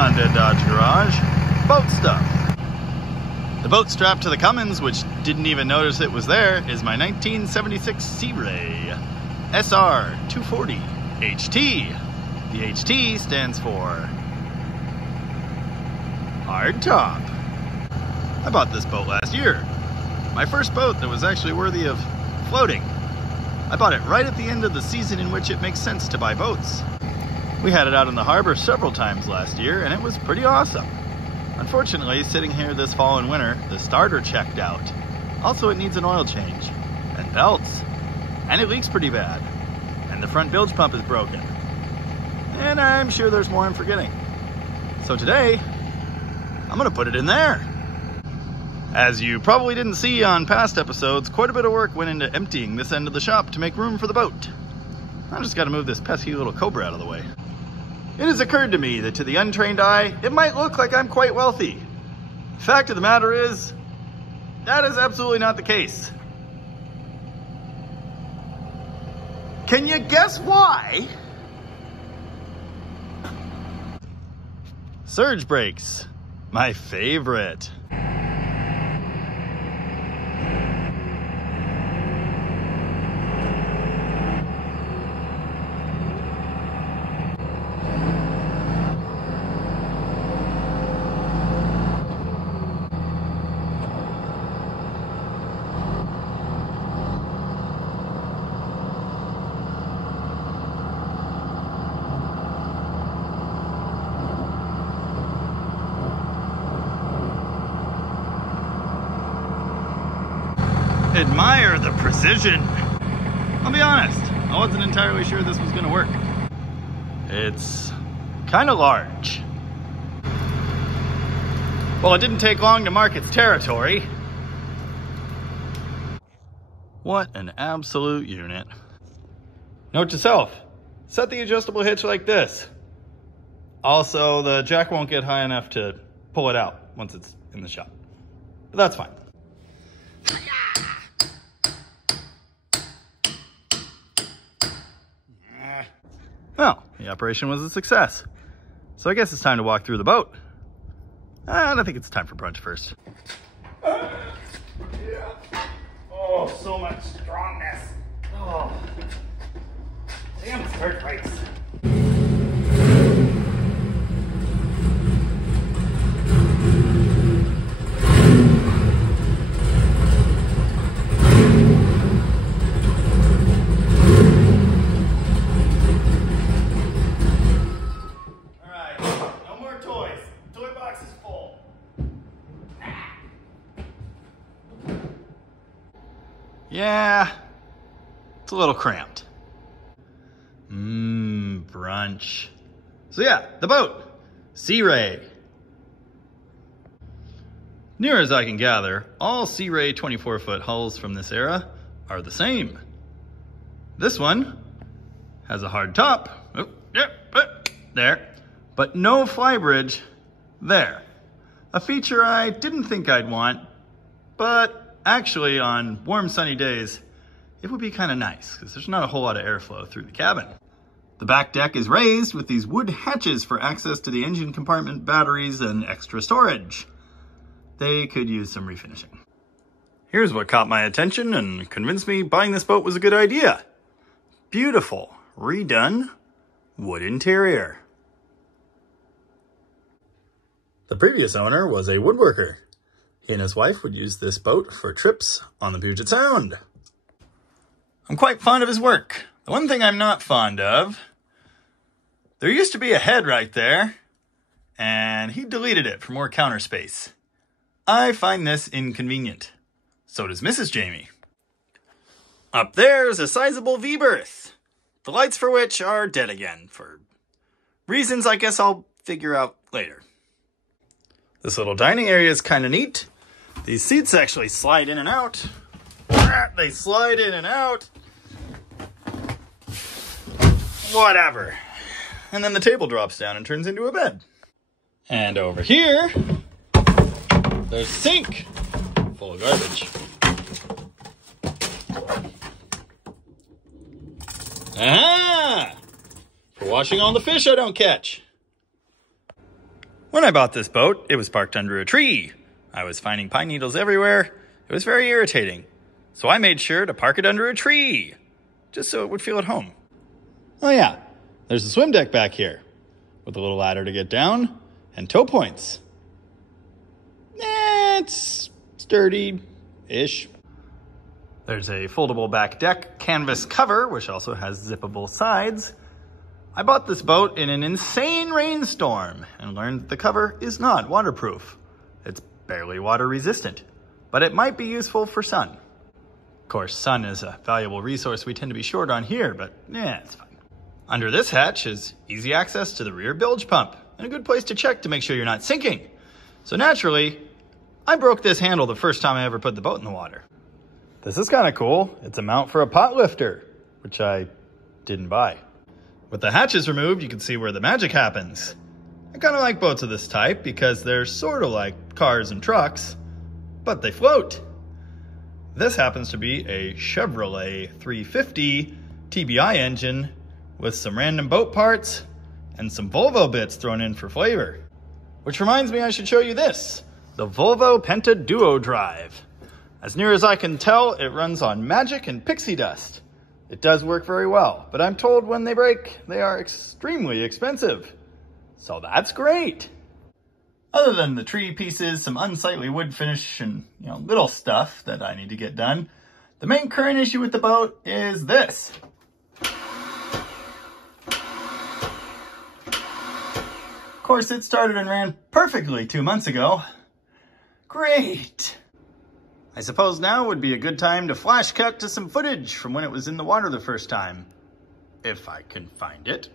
on to Dodge Garage, boat stuff. The boat strapped to the Cummins, which didn't even notice it was there, is my 1976 SeaRay SR 240 HT. The HT stands for Hard Top. I bought this boat last year. My first boat that was actually worthy of floating. I bought it right at the end of the season in which it makes sense to buy boats. We had it out in the harbor several times last year, and it was pretty awesome. Unfortunately, sitting here this fall and winter, the starter checked out. Also, it needs an oil change, and belts, and it leaks pretty bad. And the front bilge pump is broken. And I'm sure there's more I'm forgetting. So today, I'm gonna put it in there. As you probably didn't see on past episodes, quite a bit of work went into emptying this end of the shop to make room for the boat. I just gotta move this pesky little Cobra out of the way. It has occurred to me that to the untrained eye, it might look like I'm quite wealthy. The fact of the matter is, that is absolutely not the case. Can you guess why? Surge brakes, my favorite. Admire the precision. I'll be honest, I wasn't entirely sure this was gonna work. It's kind of large. Well, it didn't take long to mark its territory. What an absolute unit. Note to self, set the adjustable hitch like this. Also, the jack won't get high enough to pull it out once it's in the shop. But that's fine. Well, the operation was a success. So I guess it's time to walk through the boat. And I think it's time for brunch first. Yeah. Oh, so much strongness. Oh, damn third brakes. Yeah, it's a little cramped. Brunch. So yeah, the boat, SeaRay. Near as I can gather, all SeaRay 24-foot hulls from this era are the same. This one has a hard top, there, but no flybridge there. A feature I didn't think I'd want, but actually, on warm, sunny days, it would be kind of nice because there's not a whole lot of airflow through the cabin. The back deck is raised with these wood hatches for access to the engine compartment, batteries, and extra storage. They could use some refinishing. Here's what caught my attention and convinced me buying this boat was a good idea. Beautiful, redone wood interior. The previous owner was a woodworker. He and his wife would use this boat for trips on the Puget Sound. I'm quite fond of his work. The one thing I'm not fond of, there used to be a head right there, and he deleted it for more counter space. I find this inconvenient. So does Mrs. Jamie. Up there's a sizable V-berth, the lights for which are dead again, for reasons I guess I'll figure out later. This little dining area is kind of neat. These seats actually slide in and out. They slide in and out. Whatever. And then the table drops down and turns into a bed. And over here, there's a sink full of garbage. Aha! For washing all the fish I don't catch. When I bought this boat, it was parked under a tree. I was finding pine needles everywhere. It was very irritating. So I made sure to park it under a tree, just so it would feel at home. Oh yeah, there's a swim deck back here, with a little ladder to get down, and tow points. It's sturdy-ish. There's a foldable back deck canvas cover, which also has zippable sides. I bought this boat in an insane rainstorm and learned that the cover is not waterproof. It's barely water resistant, but it might be useful for sun. Of course, sun is a valuable resource we tend to be short on here, but yeah, it's fine. Under this hatch is easy access to the rear bilge pump and a good place to check to make sure you're not sinking. So naturally, I broke this handle the first time I ever put the boat in the water. This is kind of cool. It's a mount for a pot lifter, which I didn't buy. With the hatches removed, you can see where the magic happens. I kind of like boats of this type because they're sort of like cars and trucks, but they float. This happens to be a Chevrolet 350 TBI engine with some random boat parts and some Volvo bits thrown in for flavor. Which reminds me I should show you this, the Volvo Penta Duo Drive. As near as I can tell, it runs on magic and pixie dust. It does work very well, but I'm told when they break, they are extremely expensive. So that's great. Other than the tree pieces, some unsightly wood finish, and little stuff that I need to get done, the main current issue with the boat is this. Of course, it started and ran perfectly 2 months ago. Great. I suppose now would be a good time to flash cut to some footage from when it was in the water the first time, if I can find it.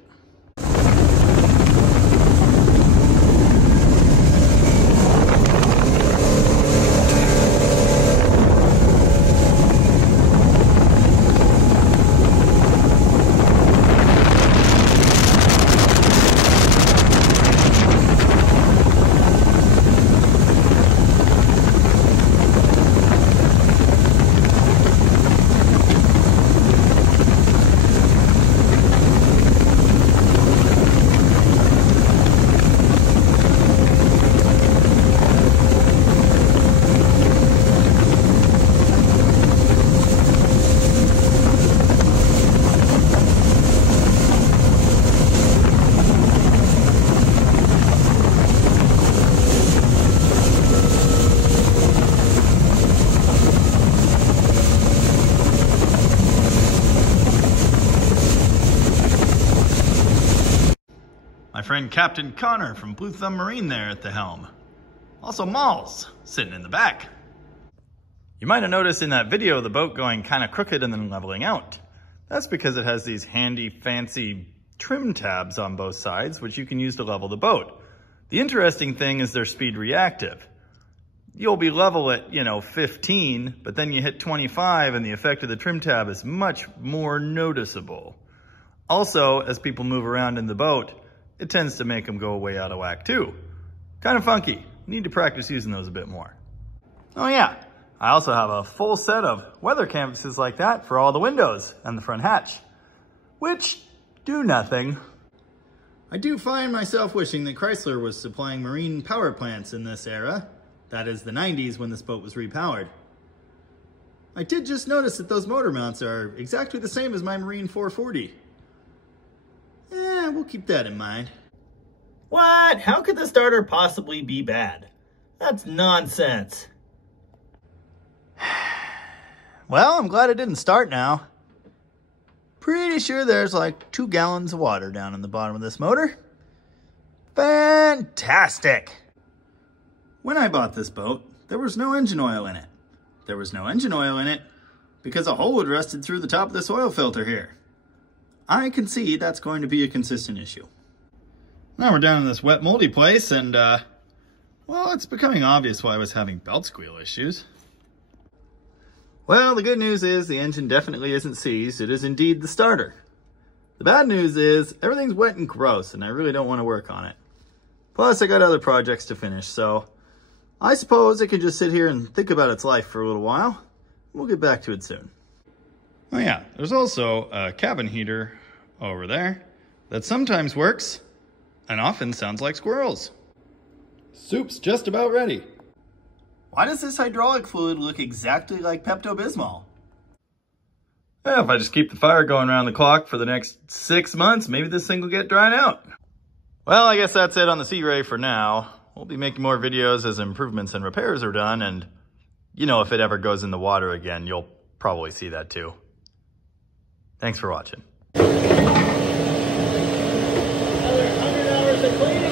My friend Captain Connor from Blue Thumb Marine there at the helm. Also Malls, sitting in the back. You might have noticed in that video the boat going kind of crooked and then leveling out. That's because it has these handy, fancy trim tabs on both sides, which you can use to level the boat. The interesting thing is they're speed reactive. You'll be level at, 15, but then you hit 25 and the effect of the trim tab is much more noticeable. Also, as people move around in the boat, it tends to make them go way out of whack too. Kind of funky. Need to practice using those a bit more. Oh yeah, I also have a full set of weather canvases like that for all the windows and the front hatch, which do nothing. I do find myself wishing that Chrysler was supplying marine power plants in this era. That is the 90s when this boat was repowered. I did just notice that those motor mounts are exactly the same as my Marine 440. We'll keep that in mind. What? How could the starter possibly be bad? That's nonsense. Well, I'm glad it didn't start now. Pretty sure there's like 2 gallons of water down in the bottom of this motor. Fantastic! When I bought this boat, there was no engine oil in it. There was no engine oil in it because a hole had rusted through the top of this oil filter here. I can see that's going to be a consistent issue. Now we're down in this wet, moldy place, and, well, it's becoming obvious why I was having belt squeal issues. Well, the good news is the engine definitely isn't seized. It is indeed the starter. The bad news is everything's wet and gross, and I really don't want to work on it. Plus, I got other projects to finish, so I suppose it can just sit here and think about its life for a little while. We'll get back to it soon. Oh yeah, there's also a cabin heater over there that sometimes works and often sounds like squirrels. Soup's just about ready. Why does this hydraulic fluid look exactly like Pepto-Bismol? Well, if I just keep the fire going around the clock for the next 6 months, maybe this thing will get dried out. Well, I guess that's it on the SeaRay for now. We'll be making more videos as improvements and repairs are done, and you know, if it ever goes in the water again, you'll probably see that too. Thanks for watching. Another 100 hours of cleaning.